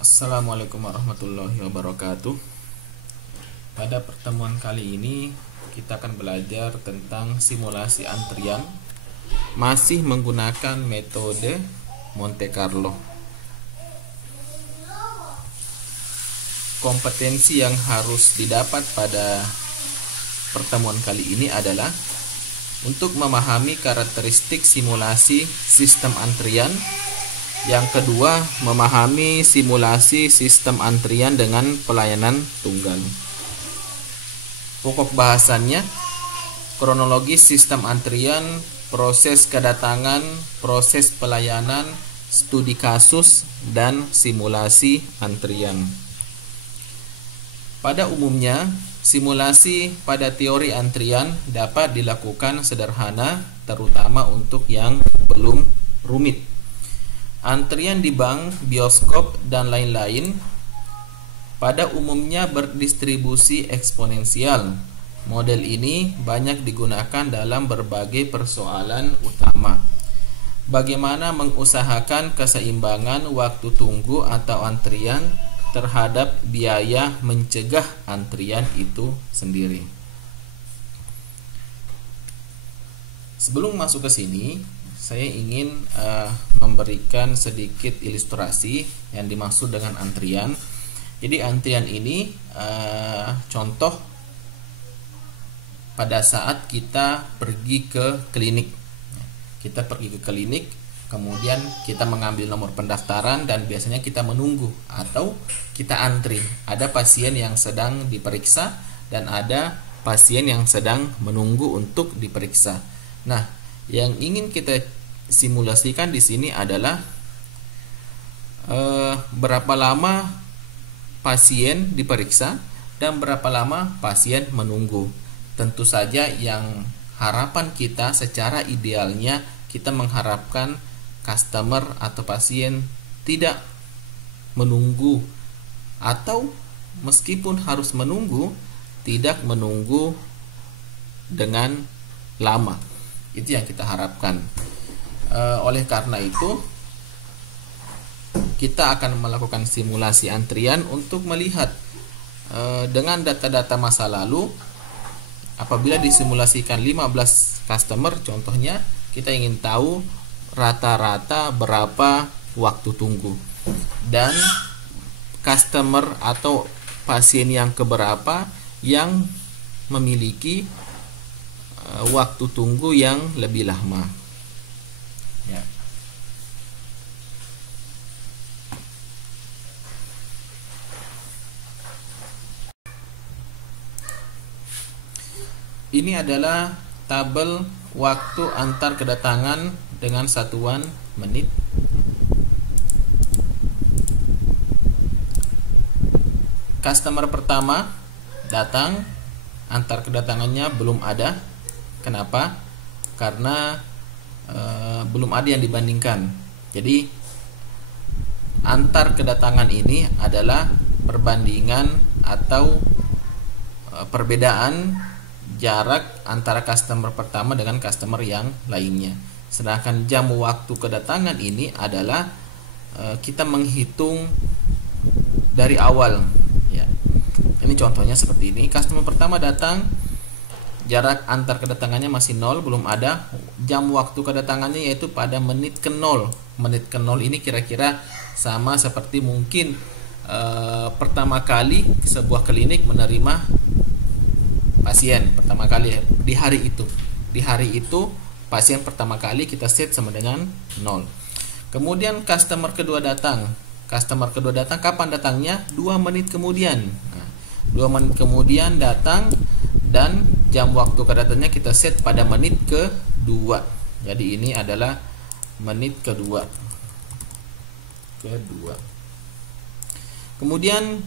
Assalamualaikum warahmatullahi wabarakatuh. Pada pertemuan kali ini kita akan belajar tentang simulasi antrian masih menggunakan metode Monte Carlo. Kompetensi yang harus didapat pada pertemuan kali ini adalah untuk memahami karakteristik simulasi sistem antrian. Yang kedua, memahami simulasi sistem antrian dengan pelayanan tunggal. Pokok bahasannya, kronologi sistem antrian, proses kedatangan, proses pelayanan, studi kasus, dan simulasi antrian. Pada umumnya, simulasi pada teori antrian dapat dilakukan sederhana, terutama untuk yang belum rumit. Antrian di bank, bioskop, dan lain-lain pada umumnya berdistribusi eksponensial. Model ini banyak digunakan dalam berbagai persoalan utama. Bagaimana mengusahakan keseimbangan waktu tunggu atau antrian terhadap biaya mencegah antrian itu sendiri. Sebelum masuk ke sini, saya ingin memberikan sedikit ilustrasi yang dimaksud dengan antrian. Jadi antrian ini contoh pada saat kita pergi ke klinik. Kita pergi ke klinik, kemudian kita mengambil nomor pendaftaran dan biasanya kita menunggu atau kita antri. Ada pasien yang sedang diperiksa dan ada pasien yang sedang menunggu untuk diperiksa. Nah, yang ingin kita simulasikan di sini adalah berapa lama pasien diperiksa dan berapa lama pasien menunggu. Tentu saja yang harapan kita secara idealnya kita mengharapkan customer atau pasien tidak menunggu, atau meskipun harus menunggu, tidak menunggu dengan lama. Itu yang kita harapkan. Oleh karena itu, kita akan melakukan simulasi antrian untuk melihat dengan data-data masa lalu. Apabila disimulasikan 15 customer contohnya, kita ingin tahu rata-rata berapa waktu tunggu dan customer atau pasien yang keberapa yang memiliki waktu tunggu yang lebih lama. Ya. Ini adalah tabel waktu antar kedatangan dengan satuan menit. Customer pertama datang, antar kedatangannya belum ada. Kenapa? Karena belum ada yang dibandingkan. Jadi antar kedatangan ini adalah perbandingan atau perbedaan jarak antara customer pertama dengan customer yang lainnya. Sedangkan jam waktu kedatangan ini adalah kita menghitung dari awal. Ya. Ini contohnya seperti ini. Customer pertama datang, jarak antar kedatangannya masih 0, belum ada. Jam waktu kedatangannya yaitu pada menit ke 0. Menit ke 0 ini kira-kira sama seperti mungkin pertama kali sebuah klinik menerima pasien pertama kali di hari itu. Di hari itu pasien pertama kali kita set sama dengan 0. Kemudian customer kedua datang. Customer kedua datang kapan datangnya? 2 menit kemudian. Nah, 2 menit kemudian datang dan jam waktu kedatangannya kita set pada menit kedua. Jadi ini adalah menit kedua. Kemudian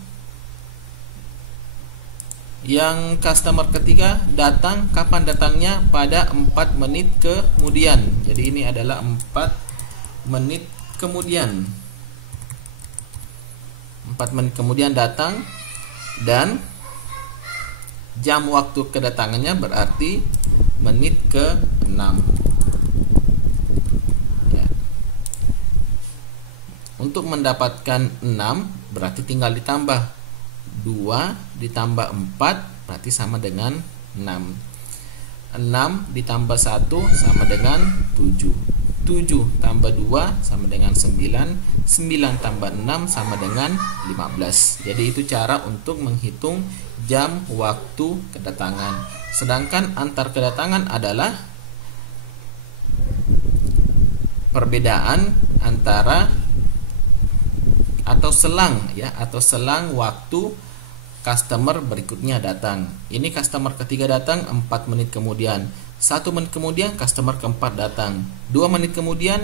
yang customer ketiga datang, kapan datangnya? Pada 4 menit kemudian. Jadi ini adalah 4 menit kemudian. 4 menit kemudian datang dan jam waktu kedatangannya berarti menit ke-6. Ya. Untuk mendapatkan 6 berarti tinggal ditambah 2 ditambah 4 berarti sama dengan 6. 6 ditambah 1 sama dengan 7. 7 tambah 2 sama dengan 9. 9 tambah 6 sama dengan 15. Jadi itu cara untuk menghitung jam waktu kedatangan. Sedangkan antar kedatangan adalah perbedaan antara atau selang waktu customer berikutnya datang. Ini customer ketiga datang 4 menit kemudian. 1 menit kemudian customer keempat datang. 2 menit kemudian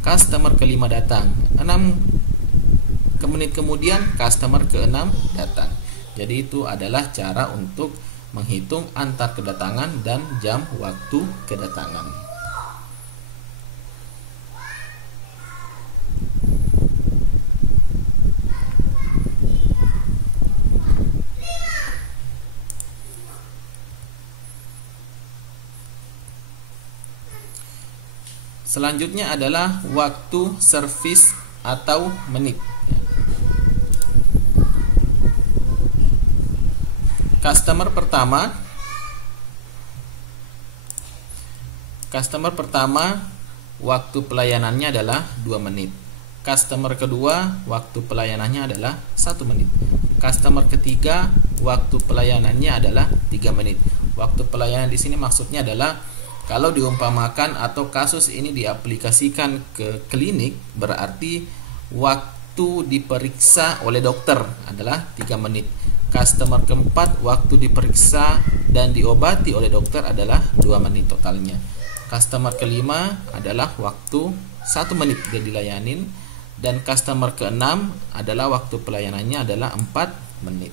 customer kelima datang. 6 menit kemudian customer keenam datang. Jadi itu adalah cara untuk menghitung antar kedatangan dan jam waktu kedatangan. Selanjutnya adalah waktu servis atau menit. Customer pertama waktu pelayanannya adalah 2 menit. Customer kedua waktu pelayanannya adalah 1 menit. Customer ketiga waktu pelayanannya adalah 3 menit. Waktu pelayanan di sini maksudnya adalah kalau diumpamakan atau kasus ini diaplikasikan ke klinik, berarti waktu diperiksa oleh dokter adalah 3 menit. Customer keempat waktu diperiksa dan diobati oleh dokter adalah 2 menit totalnya. Customer kelima adalah waktu 1 menit dia dilayanin, dan customer keenam adalah waktu pelayanannya adalah 4 menit.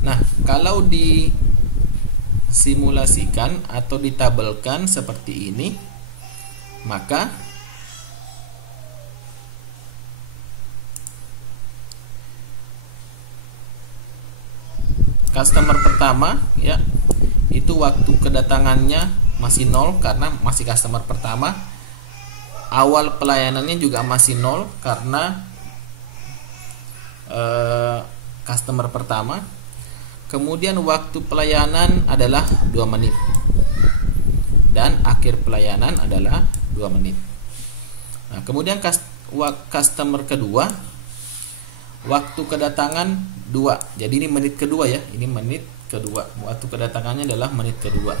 Nah, kalau disimulasikan atau ditabelkan seperti ini, maka customer pertama itu waktu kedatangannya masih 0 karena masih customer pertama. Awal pelayanannya juga masih 0 karena customer pertama. Kemudian waktu pelayanan adalah 2 menit dan akhir pelayanan adalah 2 menit. Nah, kemudian customer kedua waktu kedatangan 2. Jadi ini menit kedua ya. Ini menit kedua. Waktu kedatangannya adalah menit kedua.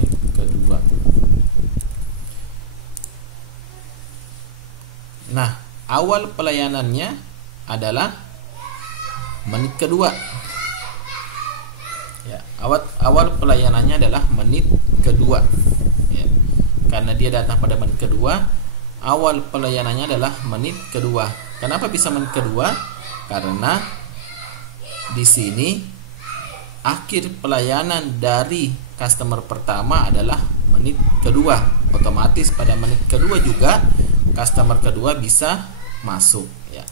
Menit kedua. Nah, awal pelayanannya adalah menit kedua. Ya, awal pelayanannya adalah menit kedua. Ya. Karena dia datang pada menit kedua, awal pelayanannya adalah menit kedua. Kenapa bisa menit kedua? Karena di sini akhir pelayanan dari customer pertama adalah menit kedua. Otomatis pada menit kedua juga customer kedua bisa masuk ya.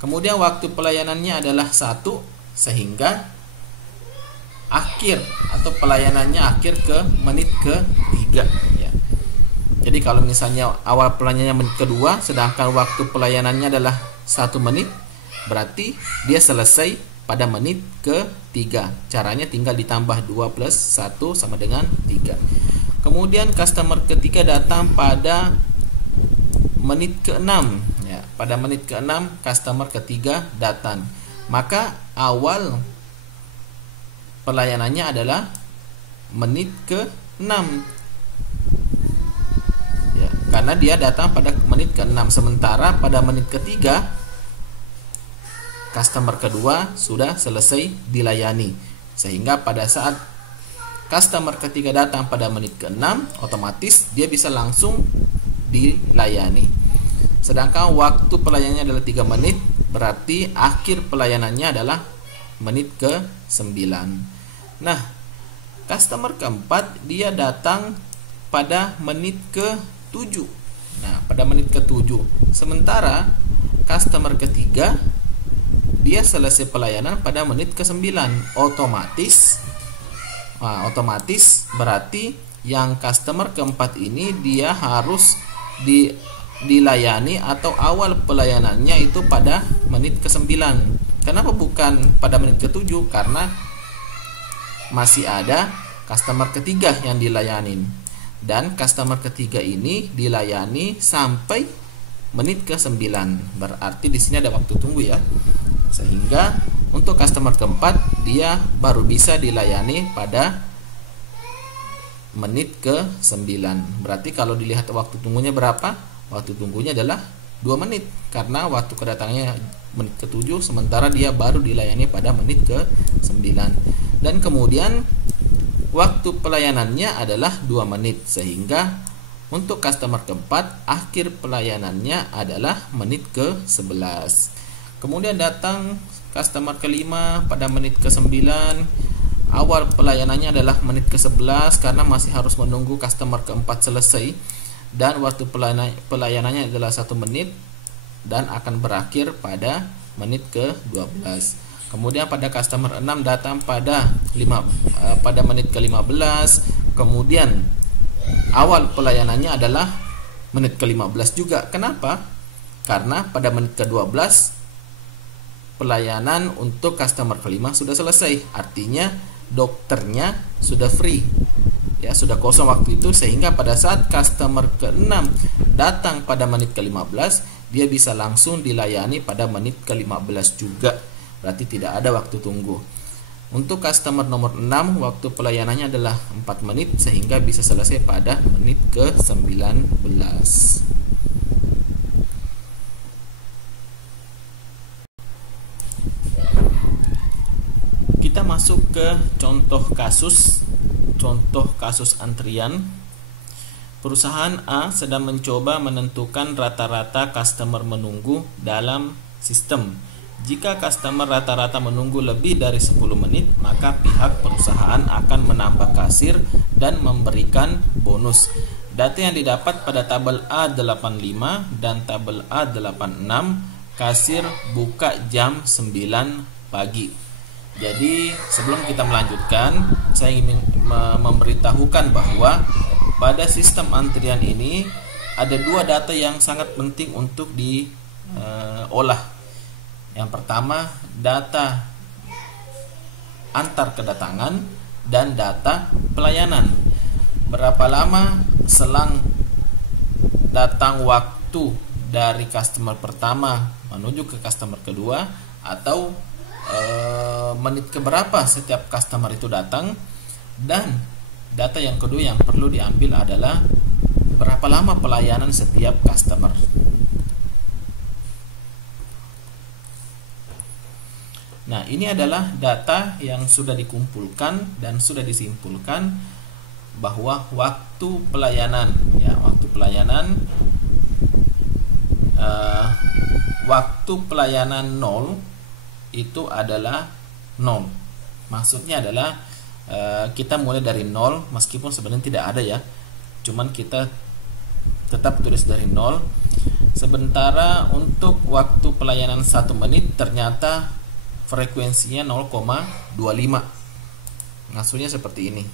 Kemudian waktu pelayanannya adalah 1, sehingga akhir atau pelayanannya akhir ke menit ke-3 ya. Jadi kalau misalnya awal pelayanannya menit kedua, sedangkan waktu pelayanannya adalah 1 menit, berarti dia selesai pada menit ke-3. Caranya tinggal ditambah 2 plus 1 sama dengan 3. Kemudian customer ketiga datang pada menit ke-6 ya. Pada menit ke-6 customer ketiga datang. Maka awal pelayanannya adalah menit ke-6 ya, karena dia datang pada menit ke-6. Sementara pada menit ke-3 customer kedua sudah selesai dilayani, sehingga pada saat customer ketiga datang pada menit ke-6 otomatis dia bisa langsung dilayani. Sedangkan waktu pelayanannya adalah 3 menit, berarti akhir pelayanannya adalah menit ke-9. Nah, customer keempat dia datang pada menit ke-7. Nah, pada menit ke-7. Sementara customer ketiga dia selesai pelayanan pada menit ke-9. Otomatis Nah, otomatis berarti yang customer keempat ini dia harus dilayani atau awal pelayanannya itu pada menit ke-9. Kenapa bukan pada menit ke-7? Karena masih ada customer ketiga yang dilayanin. Dan customer ketiga ini dilayani sampai menit ke-9. Berarti di sini ada waktu tunggu ya. Sehingga untuk customer keempat dia baru bisa dilayani pada menit ke-9. Berarti kalau dilihat waktu tunggunya berapa? Waktu tunggunya adalah 2 menit karena waktu kedatangannya menit ke-7, sementara dia baru dilayani pada menit ke-9. Dan kemudian waktu pelayanannya adalah 2 menit, sehingga untuk customer keempat akhir pelayanannya adalah menit ke-11. Kemudian datang customer kelima pada menit ke-9. Awal pelayanannya adalah menit ke-11 karena masih harus menunggu customer keempat selesai, dan waktu pelayanannya adalah 1 menit dan akan berakhir pada menit ke-12. Kemudian pada customer 6 datang pada menit ke-15. Kemudian awal pelayanannya adalah menit ke-15 juga. Kenapa? Karena pada menit ke-12 pelayanan untuk customer kelima sudah selesai. Artinya dokternya sudah free. Ya, sudah kosong waktu itu, sehingga pada saat customer ke-6 datang pada menit ke-15, dia bisa langsung dilayani pada menit ke-15 juga. Berarti tidak ada waktu tunggu. Untuk customer nomor 6 waktu pelayanannya adalah 4 menit, sehingga bisa selesai pada menit ke-19. Kita masuk ke contoh kasus antrian. Perusahaan A sedang mencoba menentukan rata-rata customer menunggu dalam sistem. Jika customer rata-rata menunggu lebih dari 10 menit, maka pihak perusahaan akan menambah kasir dan memberikan bonus. Data yang didapat pada tabel A85 dan tabel A86, kasir buka jam 9 pagi. Jadi sebelum kita melanjutkan, saya ingin memberitahukan bahwa pada sistem antrian ini ada 2 data yang sangat penting untuk diolah. Yang pertama, data antar kedatangan dan data pelayanan. Berapa lama selang datang waktu dari customer pertama menuju ke customer kedua, atau menit keberapa setiap customer itu datang. Dan data yang kedua yang perlu diambil adalah berapa lama pelayanan setiap customer. Nah, ini adalah data yang sudah dikumpulkan dan sudah disimpulkan bahwa waktu pelayanan, waktu pelayanan 0 itu adalah 0. Maksudnya adalah kita mulai dari 0, meskipun sebenarnya tidak ada ya, cuman kita tetap tulis dari 0. Sementara untuk waktu pelayanan 1 menit ternyata frekuensinya 0,25. Maksudnya seperti ini.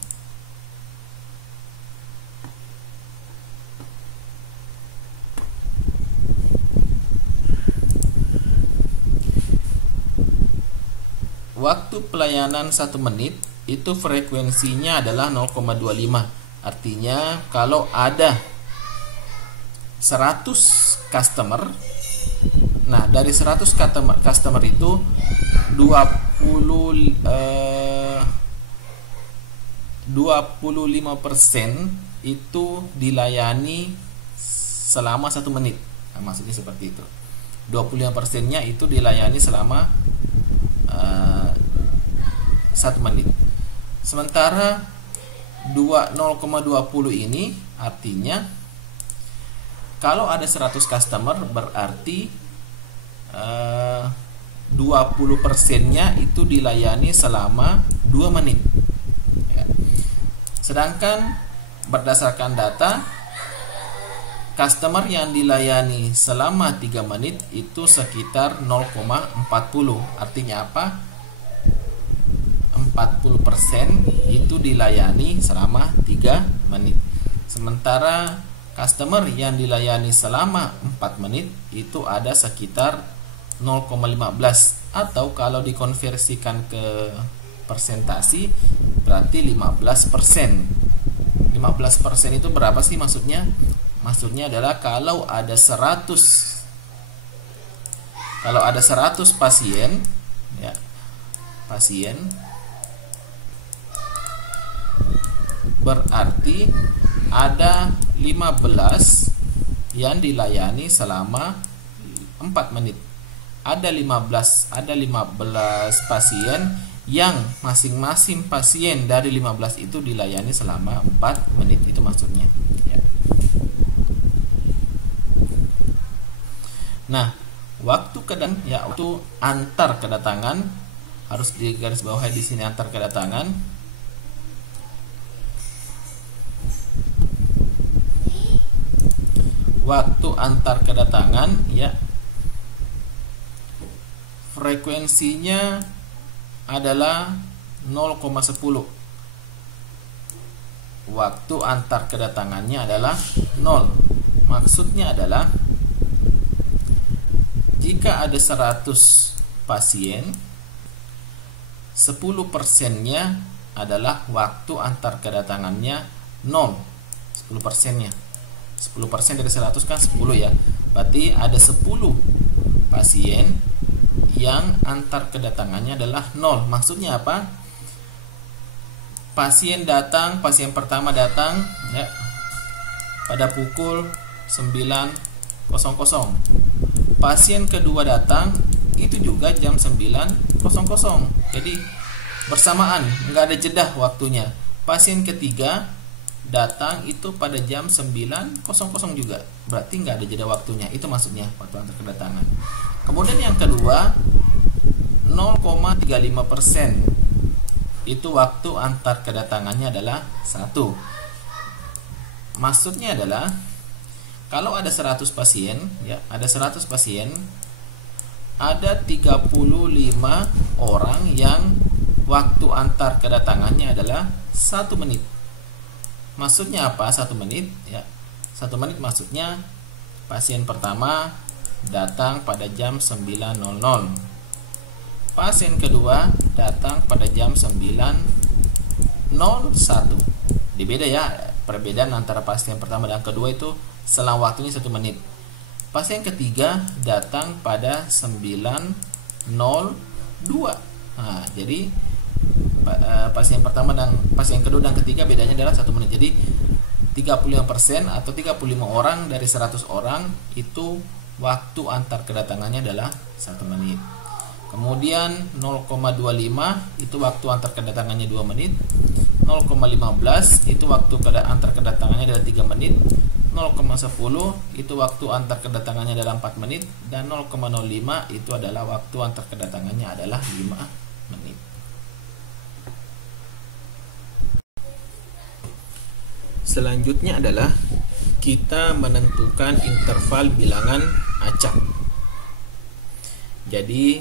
Waktu pelayanan 1 menit itu frekuensinya adalah 0,25. Artinya kalau ada 100 customer, nah dari 100 customer itu 25% itu dilayani selama 1 menit. Nah, maksudnya seperti itu. 25%-nya itu dilayani selama 1 menit. Sementara 0,20 ini artinya kalau ada 100 customer berarti 20%-nya itu dilayani selama 2 menit. Ya. Sedangkan berdasarkan data, customer yang dilayani selama 3 menit itu sekitar 0,40. Artinya apa? 40% itu dilayani selama 3 menit. Sementara customer yang dilayani selama 4 menit itu ada sekitar 0,15, atau kalau dikonversikan ke persentasi berarti 15%. 15% itu berapa sih maksudnya? Maksudnya adalah kalau ada 100 pasien, ya, berarti ada 15 yang dilayani selama 4 menit. Ada 15 pasien yang masing-masing pasien dari 15 itu dilayani selama 4 menit. Itu maksudnya, ya. Nah, waktu antar kedatangan harus digarisbawahi di sini, antar kedatangan. Waktu antar kedatangan, ya, frekuensinya adalah 0,10. Waktu antar kedatangannya adalah 0. Maksudnya adalah jika ada 100 pasien, 10%-nya adalah waktu antar kedatangannya 0. 10%-nya. 10% dari 100 kan 10, ya. Berarti ada 10 pasien yang antar kedatangannya adalah 0. Maksudnya apa? Pasien pertama datang, ya, pada pukul 9.00. Pasien kedua datang itu juga jam 9.00. Jadi bersamaan, nggak ada jeda waktunya. Pasien ketiga datang itu pada jam 9.00 juga, berarti nggak ada jeda waktunya. Itu maksudnya waktu antar kedatangan. Kemudian yang kedua, 0,35%, itu waktu antar kedatangannya adalah 1. Maksudnya adalah kalau ada 100 pasien, ya, ada 100 pasien, ada 35 orang yang waktu antar kedatangannya adalah 1 menit. Maksudnya apa 1 menit? Ya, 1 menit maksudnya pasien pertama datang pada jam 9.00. Pasien kedua datang pada jam 9.01. Beda, ya, perbedaan antara pasien pertama dan kedua itu selang waktunya 1 menit. Pasien ketiga datang pada 9.02. Nah, jadi pasien pertama dan pasien kedua dan ketiga bedanya adalah 1 menit. Jadi 35% atau 35 orang dari 100 orang itu waktu antar kedatangannya adalah 1 menit. Kemudian 0,25 itu waktu antar kedatangannya 2 menit. 0,15 itu waktu antar kedatangannya adalah 3 menit. 0,10 itu waktu antar kedatangannya adalah 4 menit. Dan 0,05 itu adalah waktu antar kedatangannya adalah 5 menit. Selanjutnya adalah kita menentukan interval bilangan acak. Jadi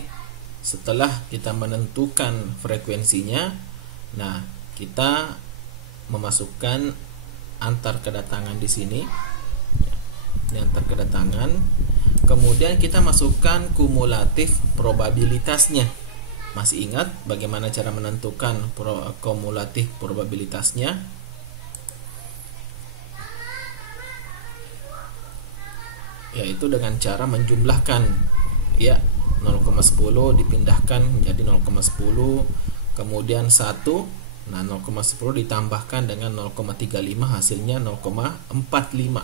setelah kita menentukan frekuensinya, nah kita memasukkan antar kedatangan di sini. Ini antar kedatangan. Kemudian kita masukkan kumulatif probabilitasnya. Masih ingat bagaimana cara menentukan kumulatif probabilitasnya? Yaitu dengan cara menjumlahkan, ya, 0,10 dipindahkan menjadi 0,10, kemudian 1. Nah, 0,10 ditambahkan dengan 0,35 hasilnya 0,45.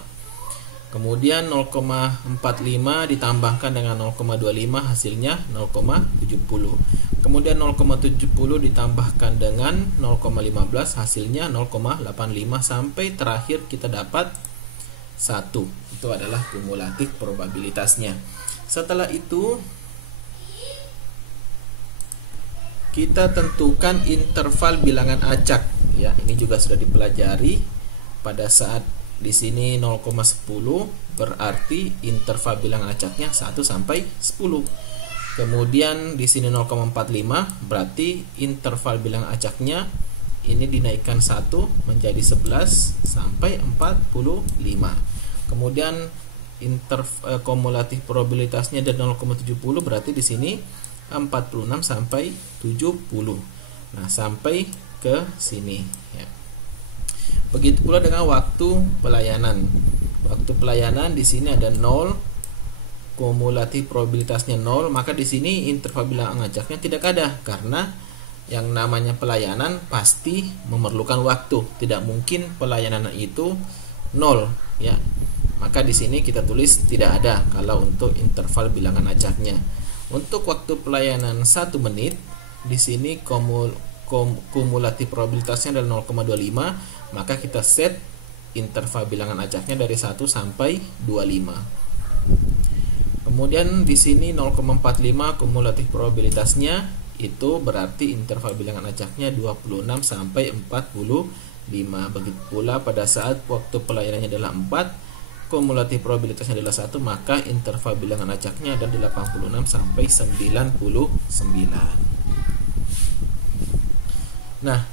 Kemudian 0,45 ditambahkan dengan 0,25 hasilnya 0,70. Kemudian 0,70 ditambahkan dengan 0,15 hasilnya 0,85 sampai terakhir kita dapat 1. Itu adalah kumulatif probabilitasnya. Setelah itu kita tentukan interval bilangan acak. Ya, ini juga sudah dipelajari pada saat di sini 0,10 berarti interval bilangan acaknya 1 sampai 10. Kemudian di sini 0,45 berarti interval bilangan acaknya ini dinaikkan 1 menjadi 11 sampai 45. Kemudian kumulatif probabilitasnya dari 0,70, berarti di sini 46 sampai 70. Nah, sampai ke sini ya. Begitu pula dengan waktu pelayanan. Waktu pelayanan di sini ada 0, kumulatif probabilitasnya 0, maka di sini interval bilangan ajaknya tidak ada, karena yang namanya pelayanan pasti memerlukan waktu. Tidak mungkin pelayanan itu 0 ya. Maka di sini kita tulis tidak ada kalau untuk interval bilangan acaknya. Untuk waktu pelayanan 1 menit, di sini kumulatif probabilitasnya adalah 0,25, maka kita set interval bilangan acaknya dari 1 sampai 25. Kemudian di sini 0,45 kumulatif probabilitasnya, itu berarti interval bilangan acaknya 26 sampai 45. Begitu pula pada saat waktu pelayanannya adalah 4, kumulatif probabilitasnya adalah 1, maka interval bilangan acaknya adalah 86 sampai 99. Nah,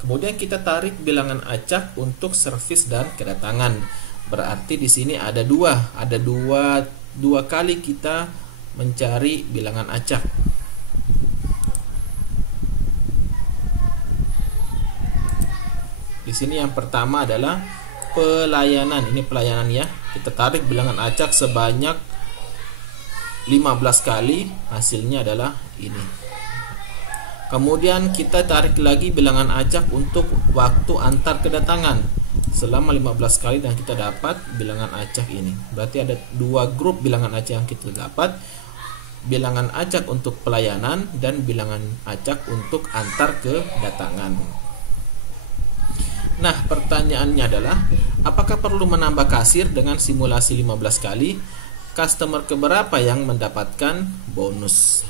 kemudian kita tarik bilangan acak untuk servis dan kedatangan. Berarti di sini ada dua kali kita mencari bilangan acak. Di sini yang pertama adalah pelayanan. Ini pelayanan ya. Kita tarik bilangan acak sebanyak 15 kali, hasilnya adalah ini. Kemudian kita tarik lagi bilangan acak untuk waktu antar kedatangan selama 15 kali, dan kita dapat bilangan acak ini. Berarti ada dua grup bilangan acak yang kita dapat, bilangan acak untuk pelayanan dan bilangan acak untuk antar kedatangan. Nah, pertanyaannya adalah, apakah perlu menambah kasir dengan simulasi 15 kali? Customer keberapa yang mendapatkan bonus?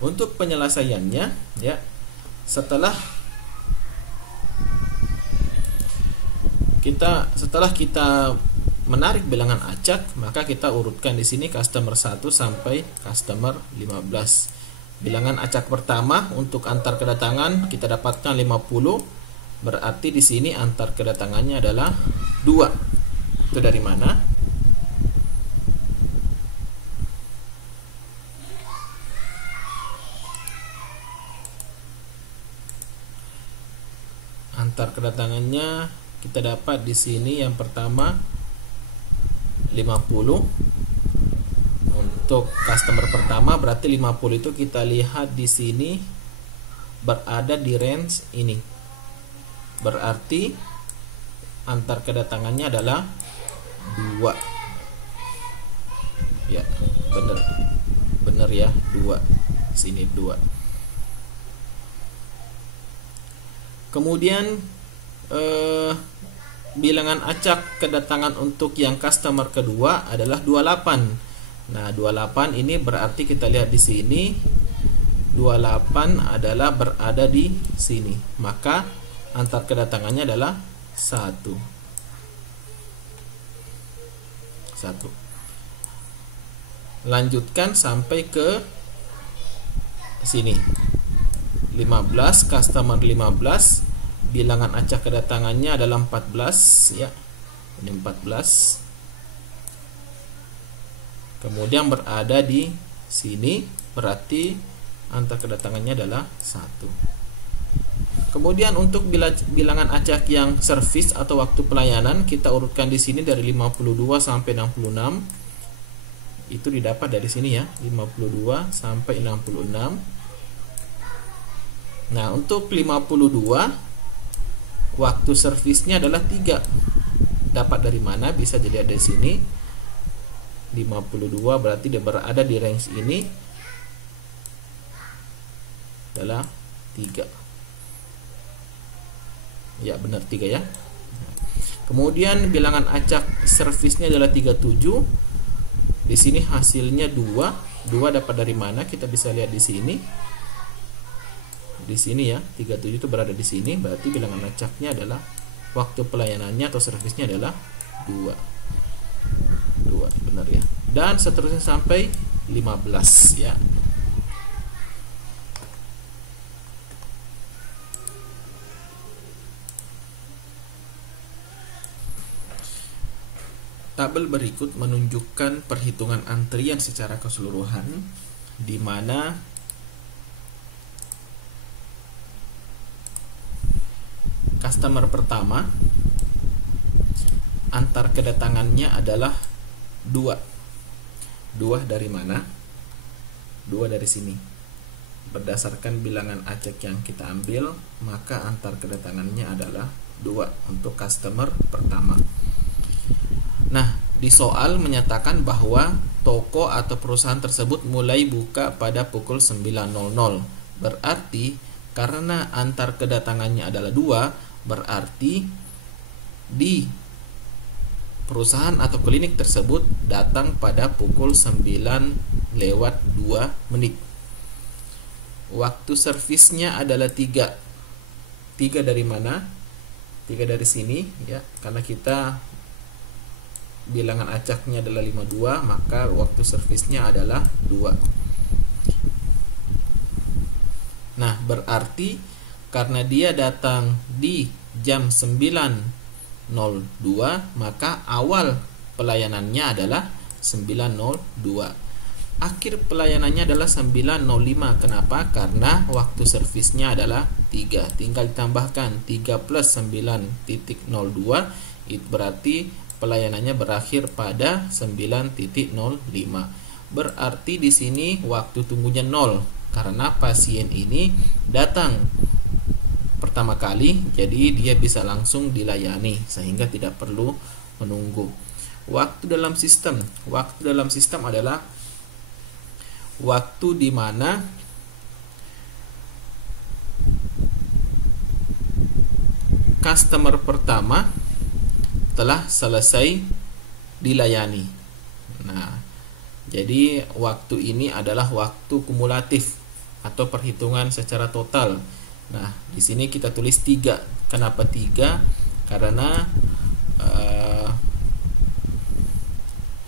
Untuk penyelesaiannya ya, setelah kita menarik bilangan acak, maka kita urutkan di sini customer 1 sampai customer 15. Bilangan acak pertama untuk antar kedatangan kita dapatkan 50, berarti di sini antar kedatangannya adalah 2. Itu dari mana? Antar kedatangannya kita dapat di sini yang pertama 50. Untuk customer pertama berarti 50 itu kita lihat di sini berada di range ini. Berarti antar kedatangannya adalah 2. Ya, benar ya, 2. Sini 2. Kemudian bilangan acak kedatangan untuk yang customer kedua adalah 28. Nah, 28 ini berarti kita lihat di sini 28 adalah berada di sini. Maka antar kedatangannya adalah 1. Lanjutkan sampai ke sini. 15, customer 15, bilangan acak kedatangannya adalah 14 ya. Ini 14. Kemudian berada di sini, berarti antar kedatangannya adalah 1. Kemudian untuk bilangan acak yang servis atau waktu pelayanan kita urutkan di sini dari 52 sampai 66. Itu didapat dari sini ya, 52 sampai 66. Nah, untuk 52 waktu servisnya adalah 3. Dapat dari mana? Bisa jadi ada di sini. 52 berarti dia berada di range ini adalah 3. Ya, benar 3 ya. Kemudian bilangan acak servisnya adalah 37. Di sini hasilnya 2. 2 dapat dari mana? Kita bisa lihat di sini. Di sini ya, 37 itu berada di sini, berarti bilangan acaknya adalah waktu pelayanannya atau servisnya adalah 2. Benar ya. Dan seterusnya sampai 15 ya. Tabel berikut menunjukkan perhitungan antrian secara keseluruhan, di mana customer pertama antar kedatangannya adalah 2. 2 dari mana? 2 dari sini. Berdasarkan bilangan acak yang kita ambil, maka antar kedatangannya adalah 2 untuk customer pertama. Nah, di soal menyatakan bahwa toko atau perusahaan tersebut mulai buka pada pukul 9.00. Berarti karena antar kedatangannya adalah 2, berarti di perusahaan atau klinik tersebut datang pada pukul 9:02. Waktu servisnya adalah 3. 3 dari mana? 3 dari sini ya, karena kita bilangan acaknya adalah 52, maka waktu servisnya adalah 2. Nah, berarti karena dia datang di jam 9.02, maka awal pelayanannya adalah 9.02. Akhir pelayanannya adalah 9.05. Kenapa? Karena waktu servisnya adalah 3. Tinggal ditambahkan 3 plus 9.02, itu berarti pelayanannya berakhir pada 9.05. Berarti di sini waktu tunggunya 0 karena pasien ini datang pertama kali, jadi dia bisa langsung dilayani sehingga tidak perlu menunggu. Waktu dalam sistem adalah waktu di mana customer pertama telah selesai dilayani. Nah, jadi waktu ini adalah waktu kumulatif atau perhitungan secara total. Nah, di sini kita tulis 3. Kenapa 3? Karena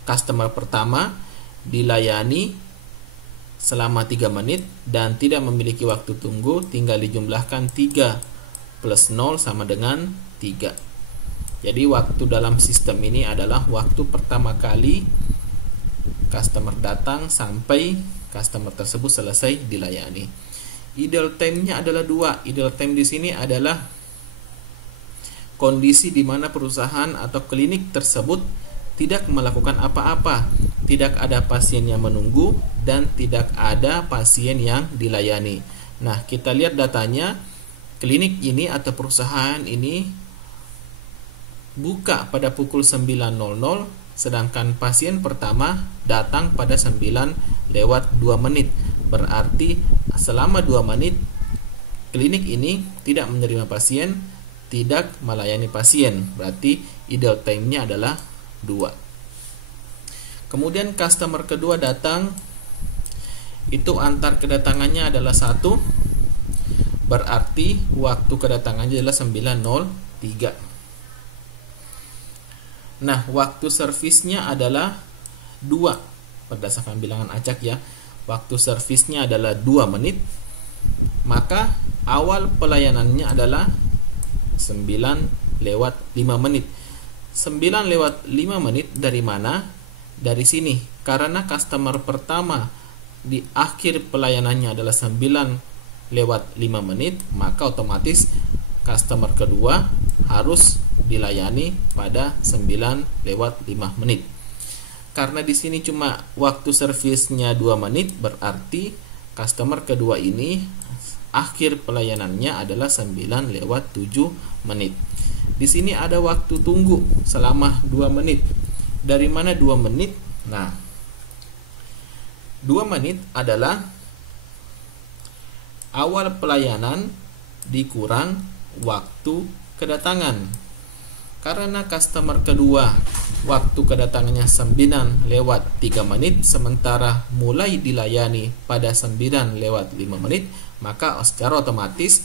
customer pertama dilayani selama 3 menit dan tidak memiliki waktu tunggu, tinggal dijumlahkan 3 plus 0 sama dengan 3. Jadi waktu dalam sistem ini adalah waktu pertama kali customer datang sampai customer tersebut selesai dilayani. Idle time-nya adalah 2. Idle time di sini adalah kondisi di mana perusahaan atau klinik tersebut tidak melakukan apa-apa, tidak ada pasien yang menunggu dan tidak ada pasien yang dilayani. Nah, kita lihat datanya, klinik ini atau perusahaan ini buka pada pukul 9.00, sedangkan pasien pertama datang pada 9:02. Berarti selama 2 menit klinik ini tidak menerima pasien, tidak melayani pasien. Berarti idle time-nya adalah 2. Kemudian customer kedua datang, itu antar kedatangannya adalah 1. Berarti waktu kedatangannya adalah 9:03. Nah, waktu servisnya adalah 2. Berdasarkan bilangan acak ya. Waktu servisnya adalah 2 menit. Maka awal pelayanannya adalah 9:05. 9:05 dari mana? Dari sini. Karena customer pertama di akhir pelayanannya adalah 9:05, maka otomatis customer kedua harus dilayani pada 9:05. Karena di sini cuma waktu servisnya 2 menit, berarti customer kedua ini akhir pelayanannya adalah 9:07. Di sini ada waktu tunggu selama 2 menit. Dari mana 2 menit? Nah, 2 menit adalah awal pelayanan dikurang waktu kedatangan. Karena customer kedua waktu kedatangannya 9:03, sementara mulai dilayani pada 9:05, maka secara otomatis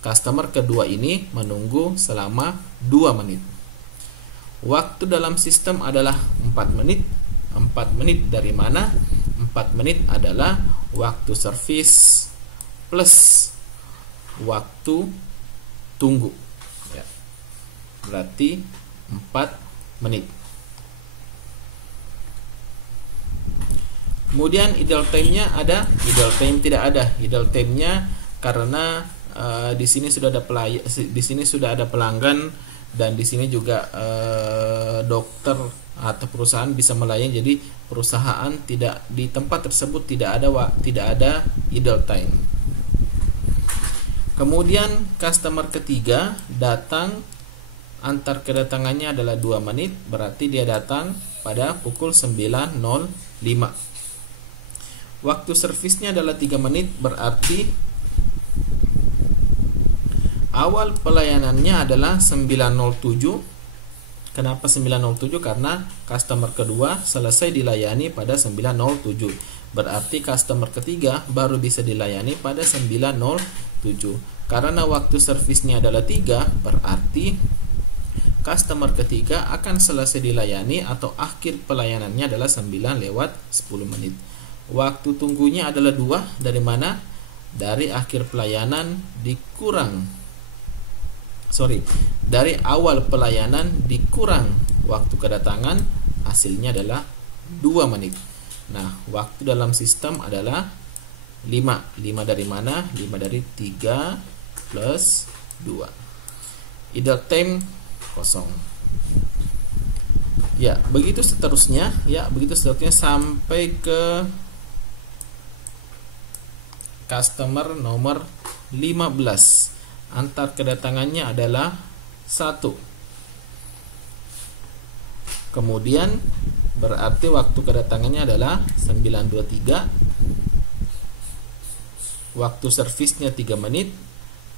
customer kedua ini menunggu selama 2 menit. Waktu dalam sistem adalah 4 menit. 4 menit dari mana? 4 menit adalah waktu servis plus waktu tunggu ya. Berarti 4 menit. Kemudian idle time-nya ada, idle time tidak ada. Idle time-nya karena di sini sudah ada pelanggan, dan di sini juga dokter atau perusahaan bisa melayani. Jadi perusahaan tidak di tempat tersebut tidak ada idle time. Kemudian customer ketiga datang, antar kedatangannya adalah 2 menit, berarti dia datang pada pukul 9.05. Waktu servisnya adalah 3 menit, berarti awal pelayanannya adalah 9.07. Kenapa 9.07? Karena customer kedua selesai dilayani pada 9.07. Berarti customer ketiga baru bisa dilayani pada 9.07. Karena waktu servisnya adalah 3, berarti customer ketiga akan selesai dilayani atau akhir pelayanannya adalah 9:10 menit. Waktu tunggunya adalah 2. Dari mana? Dari akhir pelayanan dari awal pelayanan dikurang waktu kedatangan, hasilnya adalah 2 menit. Nah, waktu dalam sistem adalah 5. 5 dari mana? 5 dari 3 plus 2. Idle time kosong. Ya, begitu seterusnya sampai ke customer nomor 15. Antar kedatangannya adalah 1. Kemudian berarti waktu kedatangannya adalah 9.23. Waktu servisnya 3 menit.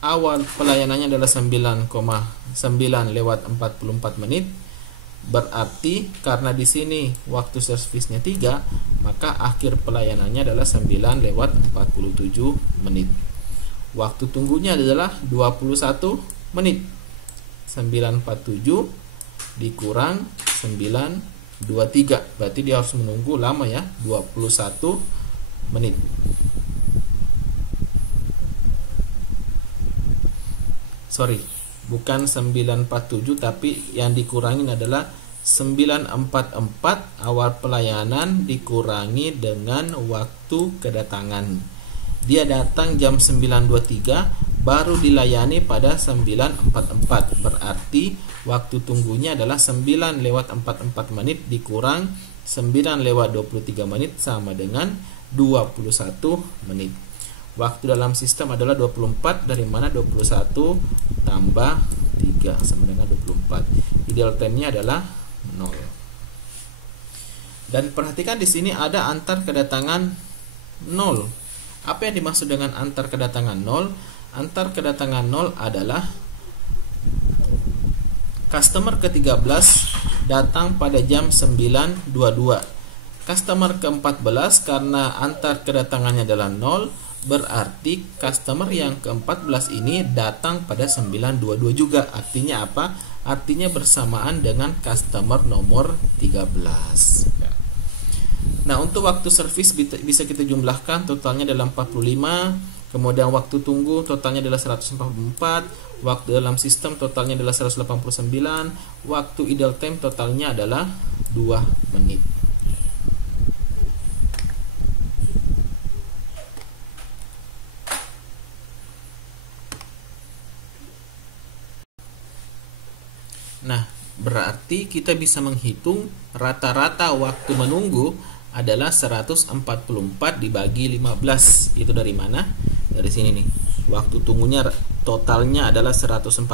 Awal pelayanannya adalah 9:44 menit. Berarti karena di sini waktu servisnya 3, maka akhir pelayanannya adalah 9:47 menit. Waktu tunggunya adalah 21 menit. 9:47 dikurang 9:23, berarti dia harus menunggu lama ya, 21 menit. Bukan 9:47, tapi yang dikurangin adalah 9:44 awal pelayanan dikurangi dengan waktu kedatangan. Dia datang jam 9.23, baru dilayani pada 9.44. Berarti waktu tunggunya adalah 9:44 menit dikurang 9:23 menit sama dengan 21 menit. Waktu dalam sistem adalah 24, dari mana 21 tambah 3 sama dengan 24. Ideal time-nya adalah 0. Dan perhatikan di sini ada antar kedatangan 0. Apa yang dimaksud dengan antar kedatangan 0? Antar kedatangan 0 adalah customer ke-13 datang pada jam 9.22. Customer ke-14 karena antar kedatangannya adalah 0, berarti customer yang ke-14 ini datang pada 9.22 juga. Artinya apa? Artinya bersamaan dengan customer nomor 13. Nah, untuk waktu servis bisa kita jumlahkan, totalnya adalah 45. Kemudian waktu tunggu totalnya adalah 144. Waktu dalam sistem totalnya adalah 189. Waktu idle time totalnya adalah 2 menit. Nah, berarti kita bisa menghitung rata-rata waktu menunggu adalah 144 dibagi 15. Itu dari mana? Dari sini nih. Waktu tunggunya totalnya adalah 144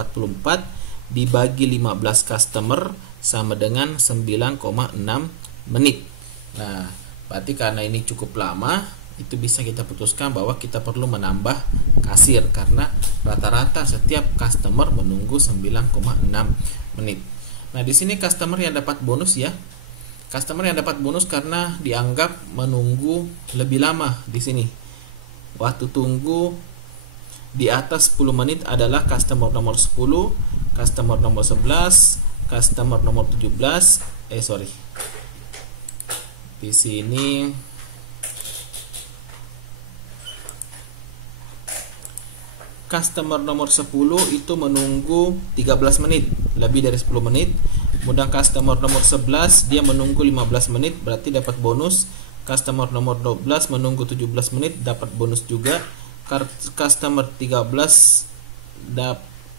dibagi 15 customer sama dengan 9,6 menit. Nah, berarti karena ini cukup lama, itu bisa kita putuskan bahwa kita perlu menambah kasir karena rata-rata setiap customer menunggu 9,6 menit. Nah, di sini customer yang dapat bonus ya. Customer yang dapat bonus karena dianggap menunggu lebih lama di sini. Waktu tunggu di atas 10 menit adalah customer nomor 10, customer nomor 11, customer nomor 17. Di sini customer nomor 10 itu menunggu 13 menit, lebih dari 10 menit. Kemudian customer nomor 11 dia menunggu 15 menit, berarti dapat bonus Customer nomor 12 menunggu 17 menit dapat bonus juga. Customer 13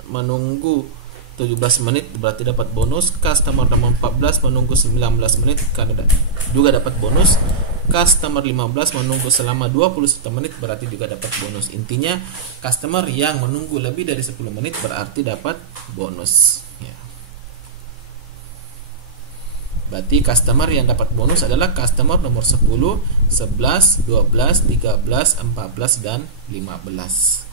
menunggu 17 menit berarti dapat bonus. Customer nomor 14 menunggu 19 menit karena juga dapat bonus. Customer 15 menunggu selama 21 menit berarti juga dapat bonus. Intinya customer yang menunggu lebih dari 10 menit berarti dapat bonus ya. Berarti customer yang dapat bonus adalah customer nomor 10, 11, 12, 13, 14 dan 15.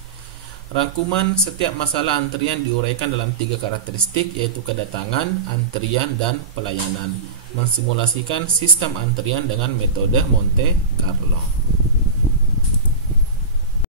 Rangkuman setiap masalah antrian diuraikan dalam 3 karakteristik, yaitu kedatangan, antrian, dan pelayanan. Mensimulasikan sistem antrian dengan metode Monte Carlo.